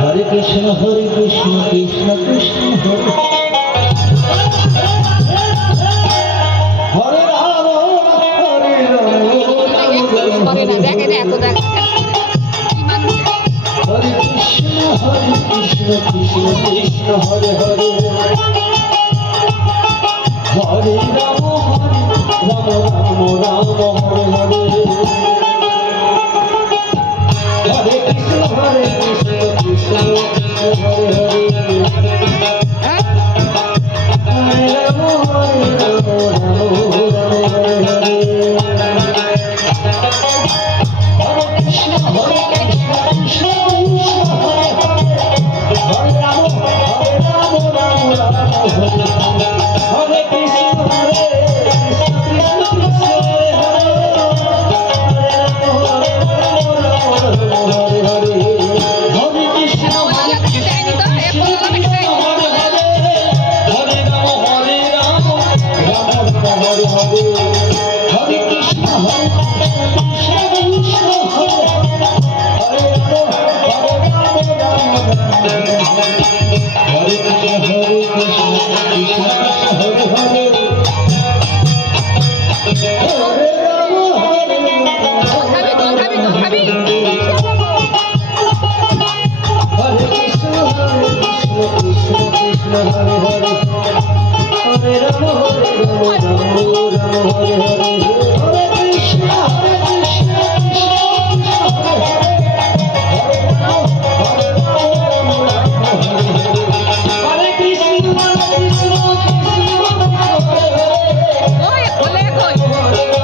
Hare Krishna Krishna Krishna Hare Hare Ram Hare Ram Hare Krishna Krishna Krishna Hare Hare Hare Ram Ram Ram Hare Hare Hare Krishna Krishna Krishna Hare Hare Hare Ram Ram Hare Hare Hare Krishna Krishna Krishna Hare Hare Ram Ram Ram Hare Hare Krishna Krishna Krishna Hare Hare Oi,